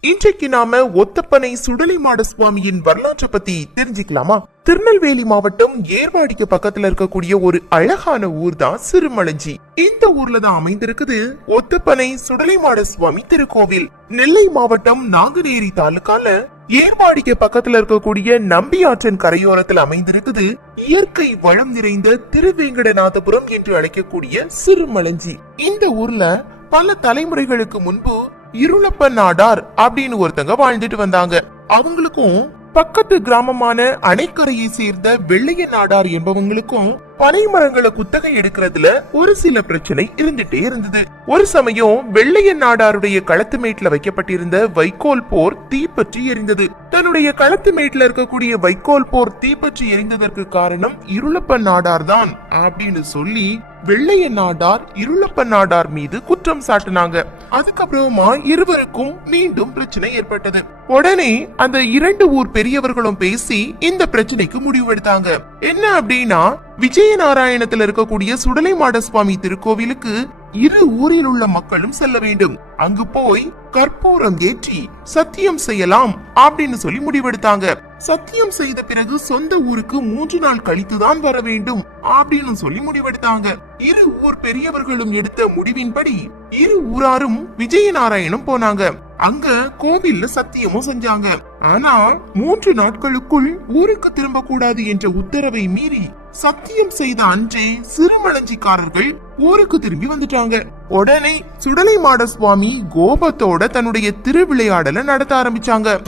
இன்றைக்கு நாம ஒத்தப்பனை சுடலிமாட சுவாமியின் வரலாற்றை பத்தி தெரிஞ்சுக்கலாமா? திருநெல்வேலி மாவட்டம் ஏர்வாடிக்கு பக்கத்துல இருக்கக்கூடிய ஒரு அழகான ஊர் தான் சிறுமலஞ்சி. இந்த ஊர்ல தான் அமைந்திருக்குது ஒத்தப்பனை சுடலிமாட சுவாமி திருக்கோவில். நெல்லை மாவட்டம் நாங்குநேரி தாலுகால ஏர்வாடிக்கு பக்கத்துல இருக்கக்கூடிய நம்பியாற்றின் கரையோரத்தில் அமைந்திருக்குது இயற்கை வளம் நிறைந்த திருவேங்கடநாதபுரம் என்று அழைக்கக்கூடிய சிறுமலஞ்சி. இந்த ஊர்ல பல தலைமுறைகளுக்கு முன்பு இருளப்ப நாடார் அப்படின்னு ஒருத்தங்க வாழ்ந்துட்டு வந்தாங்க. அவங்களுக்கும் பக்கத்து கிராமமான அணைக்கரையை சேர்ந்த வெள்ளைய நாடார் என்பவங்களுக்கும் பனை மரங்களை குத்தகை எடுக்கிறதுல ஒரு சில பிரச்சனை இருந்துட்டே இருந்தது. ஒரு சமயம் வெள்ளைய நாடாருடைய களத்து மேட்ல வைக்கப்பட்டிருந்த வைக்கோல் போர் தீப்பற்றி எரிந்தது. தன்னுடைய களத்து மேட்ல இருக்கக்கூடிய வைக்கோல் போர் தீப்பற்றி எரிந்ததற்கு காரணம் இருளப்ப நாடார் தான் அப்படின்னு சொல்லி வெள்ளைய நாடார் இருளப்ப நாடார் மீது குற்றம் சாட்டினாங்க. அதுக்கப்புறமா இருவருக்கும் மீண்டும் பிரச்சனை ஏற்பட்டது. உடனே அந்த இரண்டு ஊர் பெரியவர்களும் பேசி இந்த பிரச்சனைக்கு முடிவெடுத்தாங்க. என்ன அப்படின்னா விஜயநாராயணத்துல இருக்கக்கூடிய சுடலை மாடசுவாமி திருக்கோவிலுக்கு இரு ஊரில் உள்ள மக்களும் செல்ல வேண்டும். அங்கு போய் கற்பூரம் ஏற்றி சத்தியம் செய்யலாம் அப்படின்னு சொல்லி முடிவெடுத்தாங்க. சத்தியம் செய்த பிறகு சொந்த ஊருக்கு மூன்று நாள் கழித்துதான் வர வேண்டும் அப்படின்னு சொல்லி முடிவெடுத்தாங்க. இரு ஊர் பெரியவர்களும் எடுத்த முடிவின்படி இரு ஊராரும் விஜயநாராயணம் போனாங்க. அங்க கோவில்ல சத்தியமும் செஞ்சாங்க. ஆனா மூன்று நாட்களுக்குள் ஊருக்கு திரும்ப கூடாது என்ற உத்தரவை மீறி சத்தியம் செய்த அன்றே சிறுமலஞ்சிக்காரர்கள் ஊருக்கு திரும்பி வந்துட்டாங்க. உடனே சுடலை மாட சுவாமி கோபத்தோட தன்னுடைய திருவிளையாடலை நடத்த ஆரம்பிச்சாங்க.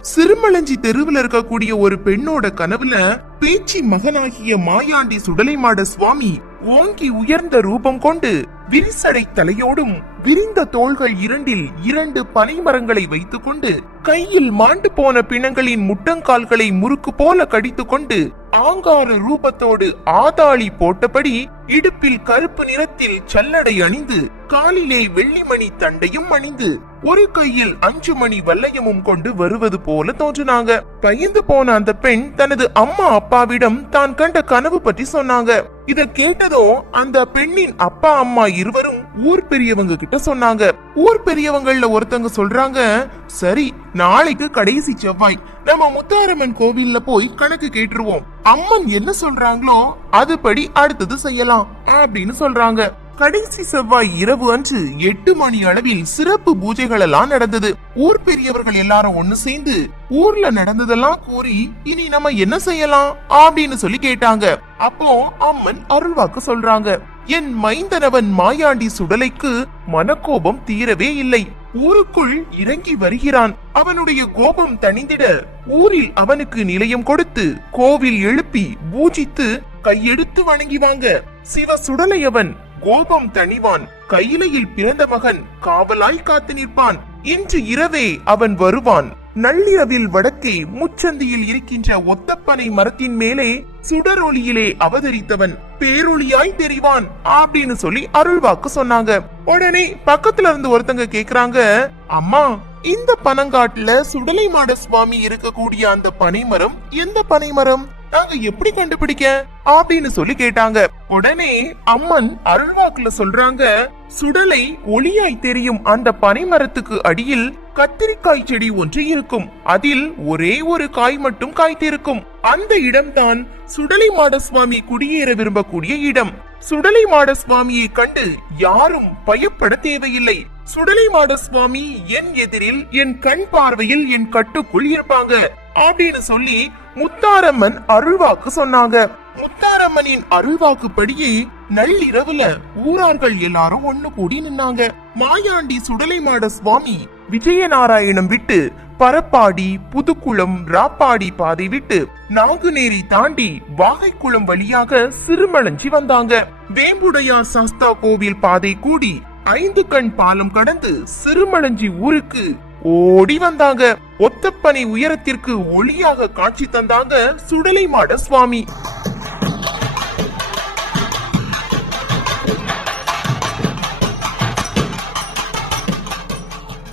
சிறுமலஞ்சி தெருவில் இருக்கக்கூடிய ஒரு பெண்ணோட கனவுல பேச்சி மகனாகிய மாயாண்டி சுடலைமாட சுவாமி ஓங்கி உயர்ந்த ரூபம் கொண்டு விரிசடை தலையோடும் விரிந்த தோள்கள் இரண்டில் இரண்டு பனைமரங்களை வைத்துக்கொண்டு கையில் மாண்டு போன பிணங்களின் முட்டங்கால்களை முறுக்கு போல கடித்து கொண்டு ஆங்கார ரூபத்தோடு ஆதாளி போட்டபடி இடுப்பில் கருப்பு நிறத்தில் சல்லடை அணிந்து காலிலே வெள்ளிமணி தண்டையும் அணிந்து ஒரு கையில் அஞ்சு மணி வல்லையமும் கொண்டு வருவது போல தோன்றினாங்க. பயந்து போன அந்த பெண் தனது அம்மா அப்பாவிடம் தான் கண்ட கனவு பற்றி சொன்னாங்க. இத கேட்டதும் அந்த பெண்ணின் அப்பா அம்மா இருவரும் ஊர் பெரியவங்க கிட்ட சொன்னாங்க. ஊர் பெரியவங்கள்ல ஒருத்தங்க சொல்றாங்க சரி நாளைக்கு கடைசி செவ்வாய். நம்ம முத்தாரம்மன் கோவில்ல போய் கணக்கு கேட்டுருவோம். அம்மன் என்ன சொல்றாங்களோ அதுபடி அடுத்தது செய்யலாம் அப்படின்னு சொல்றாங்க. கடைசி செவ்வாய் இரவு அன்று எட்டு மணி அளவில் சிறப்பு பூஜைகள் எல்லாம் நடந்தது. ஊர் பெரியவர்கள் எல்லாரும் ஒண்ணு சேர்ந்து ஊர்ல நடந்ததெல்லாம் கூறி இனி நம்ம என்ன செய்யலாம்? அப்படின்னு சொல்லி கேட்டாங்க. அப்போ அம்மன் அருள்வாக்கு சொல்றாங்க என் மைந்தனவன் மாயாண்டி சுடலைக்கு மனக்கோபம் தீரவே இல்லை. ஊருக்குள் இறங்கி வருகிறான். அவனுடைய கோபம் தணிந்திட ஊரில் அவனுக்கு நிலையம் கொடுத்து கோவில் எழுப்பி பூஜித்து கையெடுத்து வணங்கி வாங்க. சிவ சுடலையவன் கோபம் தணிவான். கையிலையில் பிறந்த மகன் காவலாய் காத்து நிற்பான். இன்று இரவே அவன் வருவான். நள்ளிரவில் வடக்கே முச்சந்தியில் இருக்கின்ற ஒத்தப்பனை மரத்தின் மேலே சுடரொளியிலே அவதரித்தவன் பேரொளியாய் தெரிவான் அப்படின்னு சொல்லி அருள்வாக்கு சொன்னாங்க. உடனே பக்கத்துல இருந்து ஒருத்தங்க கேக்குறாங்க அம்மா இந்த பனங்காட்டுல சுடலை மாட சுவாமி இருக்கக்கூடிய அந்த பனைமரம் எந்த பனைமரம்? நாங்க எப்படி கண்டுபிடிக்க? அப்படின்னு சொல்லி கேட்டாங்க. உடனே அம்மன் அருள்வாக்குல சொல்றாங்க சுடலை ஒளியாய் தெரியும் அந்த பனைமரத்துக்கு அடியில் கத்திரிக்காய் செடி ஒன்று இருக்கும். அதில் ஒரே ஒரு காய் மட்டும் காய்த்திருக்கும். அந்த இடம்தான் சுடலை மாடசுவாமி குடியேற விரும்பக்கூடிய இடம். சுடலை மாடசுவாமியை கண்டு யாரும் பயப்பட தேவையில்லை. சுடலைமாட சுவாமி என் எதிரில் என் கண் பார்வையில் என் கட்டுக்குள் இருப்பாங்க. அப்படின்னு சொல்லி முத்தாரம்மன் அருள்வாக்கு சொன்னாங்க. முத்தாரம்மனின் அருள்வாக்குப்படியே நள்ளிரவுல ஊரார்கள் எல்லாரும் ஒண்ணு கூடி நின்னாங்க. மாயாண்டி சுடலைமாட சுவாமி விஜயநாராயணம் விட்டு பரப்பாடி புதுக்குளம் ராப்பாடி பாதை விட்டு நாங்குநேரி தாண்டி வாகைக்குளம் வழியாக சிறுமலஞ்சி வந்தாங்க. வேம்புடையார் சாஸ்தா கோவில் பாதை கூடி ஐந்து கண் பாலம் கடந்து சிறுமணஞ்சி ஊருக்கு ஓடி வந்தாங்க. ஒத்தப்பனை உயரத்திற்கு ஒளியாக காட்சி தந்தாங்க சுடலைமாட சுவாமி.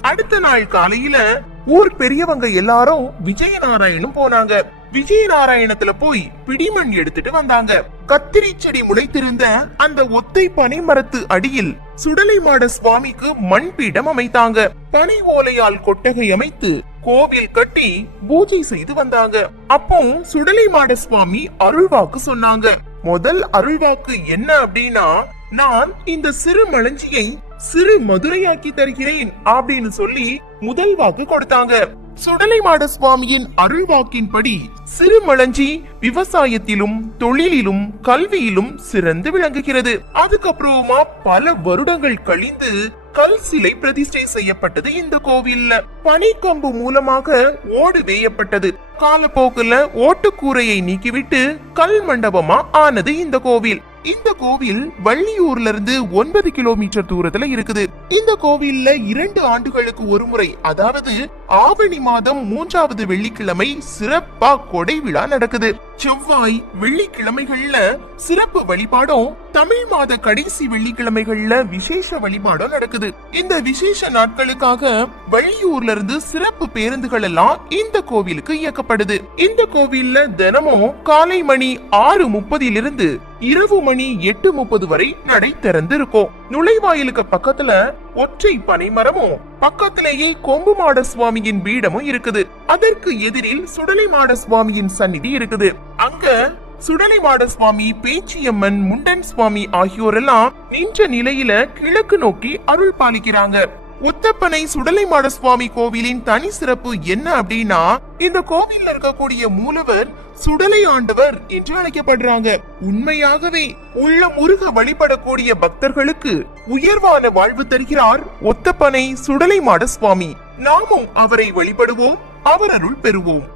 அடுத்த நாள் காலையில ஊர் பெரியவங்க எல்லாரும் விஜயநாராயணம் போனாங்க. விஜயநாராயணத்துல போய் பிடிமண் எடுத்துட்டு வந்தாங்க. கத்திரி செடி முளைத்திருந்த அந்த ஒத்தை பனை மரத்து அடியில் சுடலைமாட சுவாமிக்கு மண் பீடம் அமைத்தாங்க. பனை ஓலையால் கொட்டகை அமைத்து கோவில் கட்டி பூஜை செய்து வந்தாங்க. அப்போ சுடலைமாட சுவாமி அருள்வாக்கு சொன்னாங்க. முதல் அருள்வாக்கு என்ன அப்படின்னா நான் இந்த சிறு மலஞ்சியை சிறு மதுரையாக்கி தருகிறேன் அப்படின்னு சொல்லி முதல் வாக்கு கொடுத்தாங்க. சுடலைமாட சுவாமியின் அருள்வாக்கின்படி சிறுமளஞ்சி விவசாயத்திலும் தொழிலிலும் கல்வியிலும் சிறந்து விளங்குகிறது. அதுக்கப்புறமா பல வருடங்கள் கழிந்து கல் சிலை பிரதிஷ்டை செய்யப்பட்டது இந்த கோவில்ல. பனிக்கம்பு மூலமாக ஓடு வேயப்பட்டது. காலப்போக்குல ஓட்டுக்கூரையை நீக்கிவிட்டு கல் மண்டபமா ஆனது இந்த கோவில். இந்த கோவில் வள்ளியூர்ல இருந்து ஒன்பது கிலோமீட்டர் தூரத்துல இருக்குது. இந்த கோவில்ல இரண்டு ஆண்டுகளுக்கு ஒரு முறை அதாவது ஆவணி மாதம் மூன்றாவது வெள்ளிக்கிழமை சிறப்பா கொடை விழா நடக்குது. செவ்வாய் வெள்ளிக்கிழமைகள்ல சிறப்பு வழிபாடும் தமிழ் மாத கடைசி வெள்ளிக்கிழமைகள்ல விசேஷ வழிபாடும் நடக்குது. இந்த விசேஷ நாட்களுக்காக வள்ளியூர்ல இருந்து சிறப்பு பேருந்துகள் எல்லாம் இந்த கோவிலுக்கு இயக்கப்படுது. இந்த கோவில்ல தினமும் காலை மணி ஆறு முப்பதிலிருந்து இரவு மணி எட்டு முப்பது வரை நடை திறந்திருக்கும். நுழைவாயிலுக்கு பக்கத்துல ஒற்றை பனை மரமும் பக்கத்திலேயே கொம்பு மாட சுவாமியின் பீடமும் இருக்குது. அதற்கு எதிரில் சுடலை மாட சுவாமியின் சந்நிதி இருக்குது. அங்க சுடலை மாட சுவாமி பேச்சியம்மன் முண்டன் சுவாமி ஆகியோரெல்லாம் நின்ற நிலையில கிழக்கு நோக்கி அருள் பாலிக்கிறாங்க. ஒத்தப்பனை சுடலைமாட சுவாமி கோவிலின் தனி சிறப்பு என்ன அப்படின்னா இந்த கோவில்ல இருக்கக்கூடிய மூலவர் சுடலை ஆண்டவர் என்று அழைக்கப்படுறாங்க. உண்மையாகவே உள்ள முருக வழிபடக்கூடிய பக்தர்களுக்கு உயர்வான வாழ்வு தருகிறார் ஒத்தப்பனை சுடலைமாட சுவாமி. நாமும் அவரை வழிபடுவோம் அவர் அருள் பெறுவோம்.